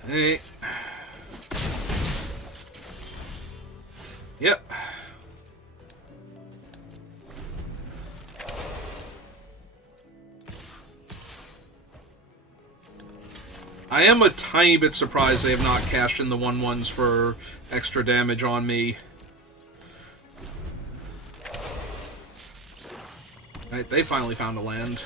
Hey. Yep. I am a tiny bit surprised they have not cashed in the 1/1s for extra damage on me. Right, they finally found a land.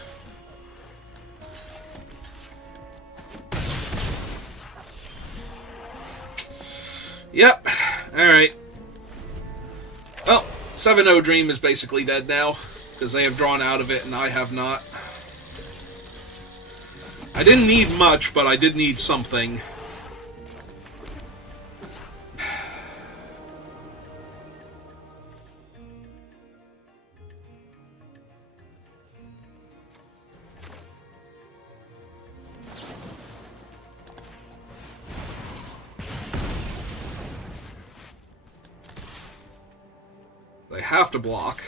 Yep. Alright. Well, 7-0 Dream is basically dead now, because they have drawn out of it and I have not. I didn't need much, but I did need something. They have to block.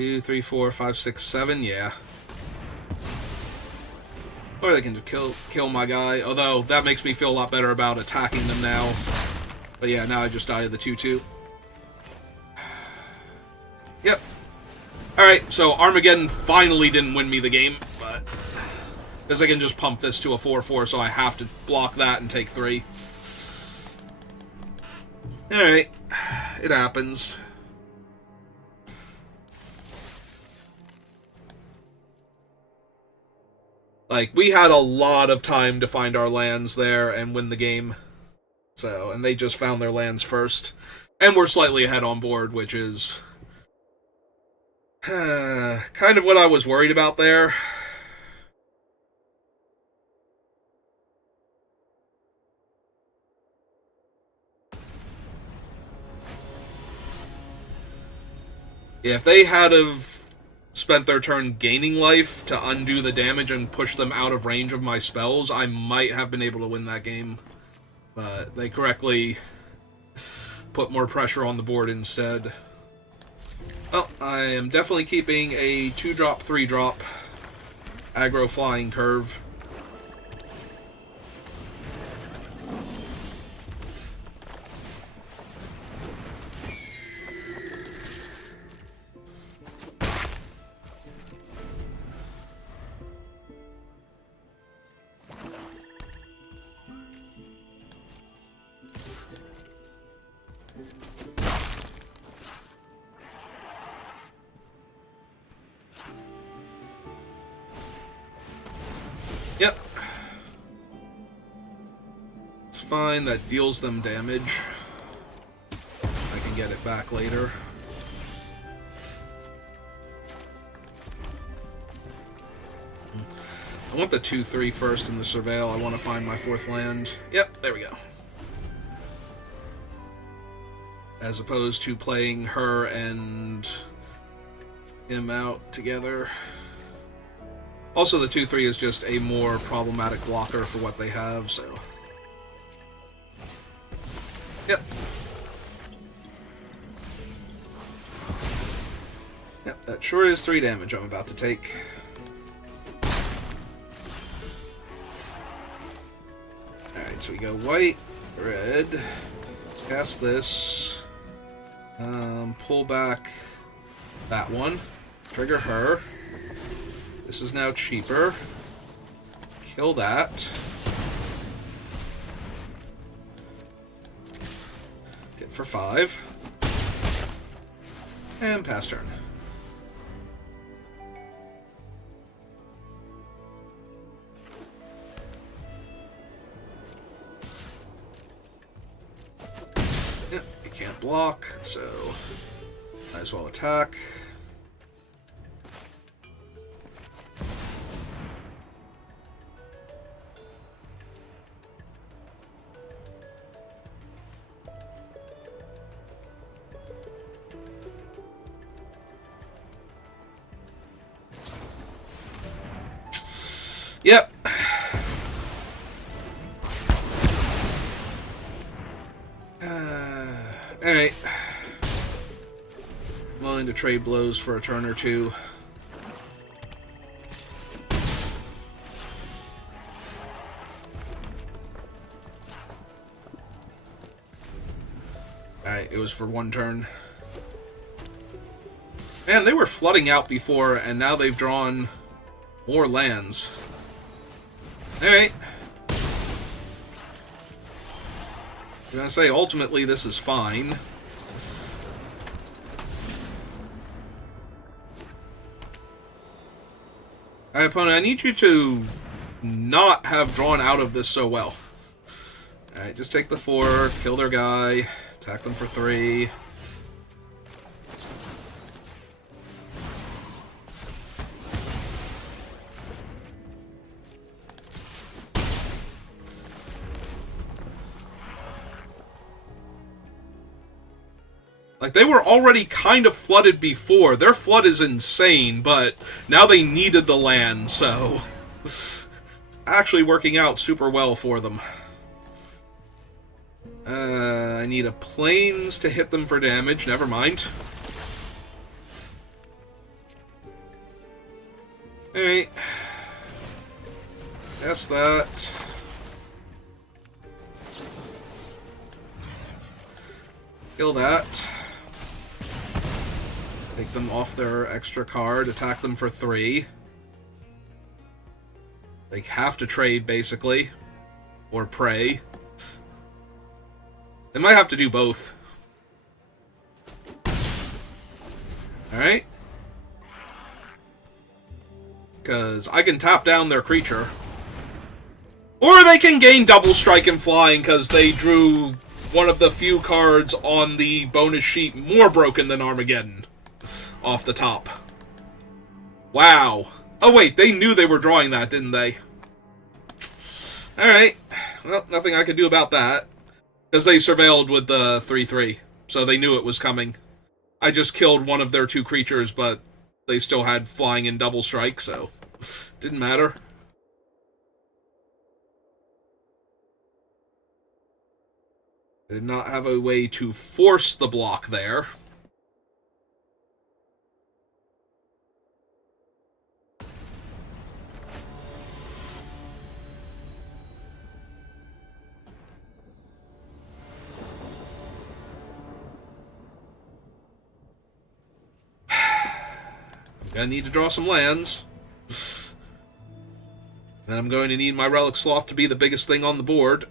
2, 3, 4, 5, 6, 7, yeah. Or they can just kill my guy, although that makes me feel a lot better about attacking them now. But yeah, now I just died of the 2-2. Yep. Alright, so Armageddon finally didn't win me the game, but... because I can just pump this to a 4-4, so I have to block that and take 3. Alright. It happens. Like, we had a lot of time to find our lands there and win the game. So, and they just found their lands first. And we're slightly ahead on board, which is... kind of what I was worried about there. Yeah, if they had have spent their turn gaining life to undo the damage and push them out of range of my spells, I might have been able to win that game. But they correctly put more pressure on the board instead. Well, I am definitely keeping a 2-drop, 3-drop aggro flying curve. Yep. It's fine, that deals them damage. I can get it back later. I want the 2-3 first in the surveil. I want to find my 4th land. Yep, there we go. As opposed to playing her and him out together. Also, the 2-3 is just a more problematic blocker for what they have, so... Yep. Yep, that sure is 3 damage I'm about to take. Alright, so we go white, red, cast this, pull back that one, trigger her. This is now cheaper. Kill that. Get for 5. And pass turn. Yep, you can't block, so might as well attack. Yep. Alright. Willing to trade blows for a turn or two. Alright, it was for 1 turn. Man, they were flooding out before, and now they've drawn more lands. Alright. I'm gonna say, ultimately, this is fine. Alright, opponent, I need you to not have drawn out of this so well. Alright, just take the 4, kill their guy, attack them for 3. Like, they were already kind of flooded before. Their flood is insane, but now they needed the land, so... actually working out super well for them. I need a plains to hit them for damage. Never mind. that. Kill that. Take them off their extra card, attack them for 3. They have to trade, basically. Or pray. They might have to do both. Alright. Because I can tap down their creature. Or they can gain double strike and flying because they drew one of the few cards on the bonus sheet more broken than Armageddon. Off the top. Wow. Oh wait, they knew they were drawing that, didn't they? Alright. Well, nothing I could do about that. Because they surveilled with the 3/3. So they knew it was coming. I just killed one of their 2 creatures, but they still had flying and double strike, so didn't matter. I did not have a way to force the block there. I need to draw some lands. And I'm going to need my Relic Sloth to be the biggest thing on the board.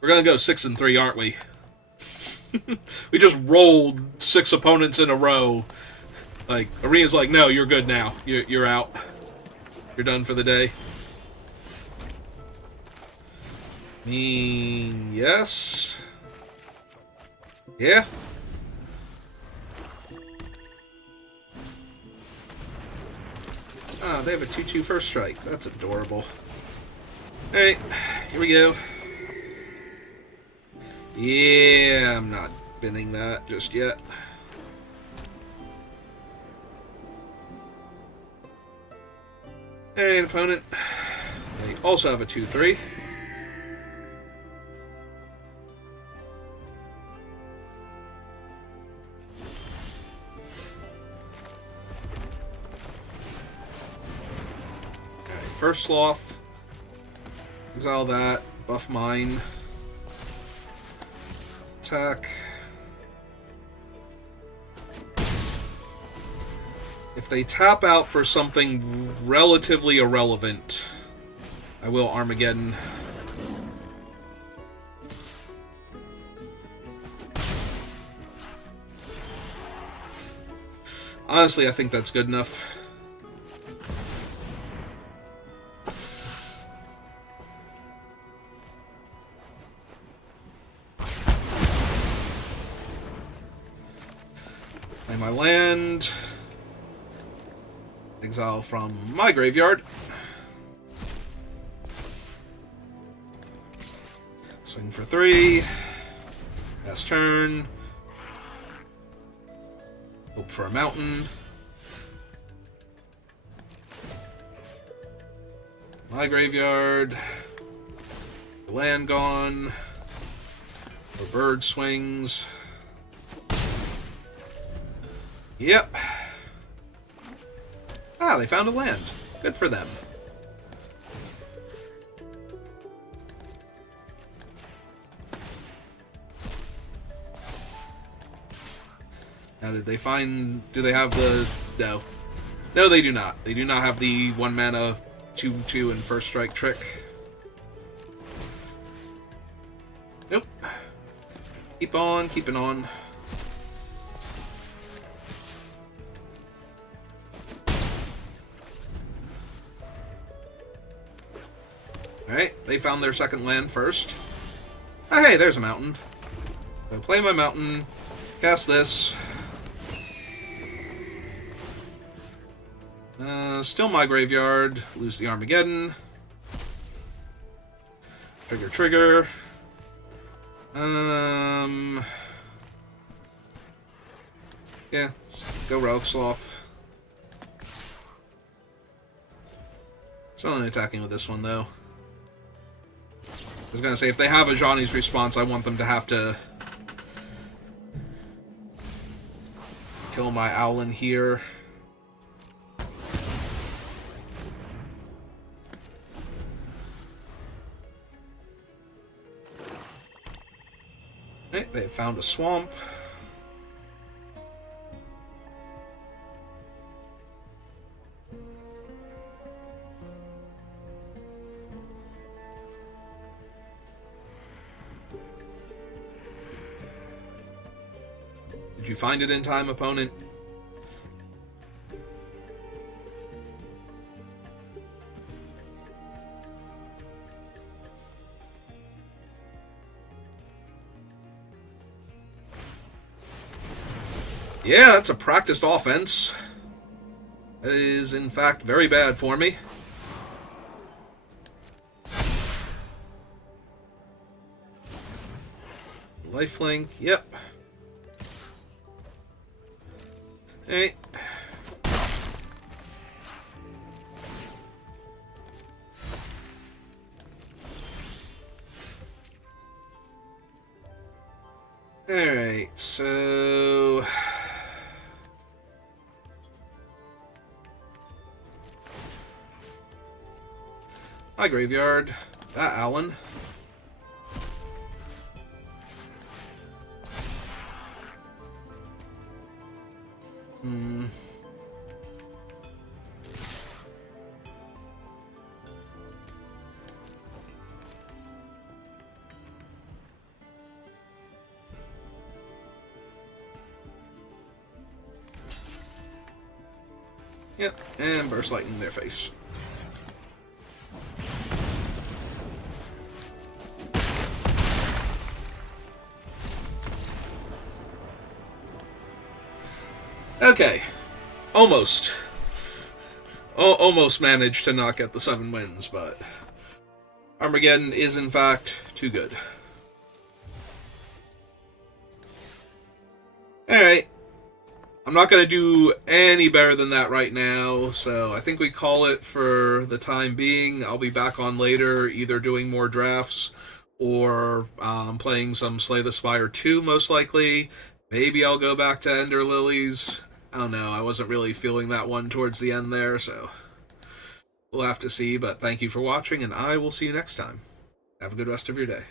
We're going to go 6 and 3, aren't we? We just rolled 6 opponents in a row. Like, Arena's like, no, you're good now. You're out. You're done for the day. Yes. Yeah. Ah, they have a 2/2 first strike. That's adorable. Alright, here we go. Yeah, I'm not binning that just yet. Alright, opponent. They also have a 2/3. First Sloth. Exile that. Buff mine. Attack. If they tap out for something relatively irrelevant, I will Armageddon. Honestly, I think that's good enough. My land. Exile from my graveyard. Swing for 3. Pass turn. Hope for a mountain. My graveyard. The land gone. The bird swings. Yep. Ah, they found a land. Good for them. Now, did they find... Do they have the... No. No, they do not. They do not have the 1 mana 2/2 and first strike trick. Nope. Keep on, keeping on. Alright, they found their second land first. Oh, hey, there's a mountain. So play my mountain, cast this. Still my graveyard, lose the Armageddon. Trigger, trigger. Yeah, go Relic Sloth. Still only attacking with this one, though. I was gonna say, if they have a Johnny's response, I want them to have to kill my Owlin here. Okay, they found a swamp. Did you find it in time, opponent? Yeah, that's a practiced offense. That is, in fact, very bad for me. Lifelink, yep. Hey. Alright, so... my graveyard. That Alan. Yep, and Burst Lightning in their face. Okay. Almost. Almost managed to not get the 7 wins, but Armageddon is in fact too good. Alright. I'm not going to do any better than that right now, so I think we call it for the time being. I'll be back on later, either doing more drafts or playing some Slay the Spire 2, most likely. Maybe I'll go back to Ender Lilies. I don't know, I wasn't really feeling that one towards the end there, so we'll have to see, but thank you for watching, and I will see you next time. Have a good rest of your day.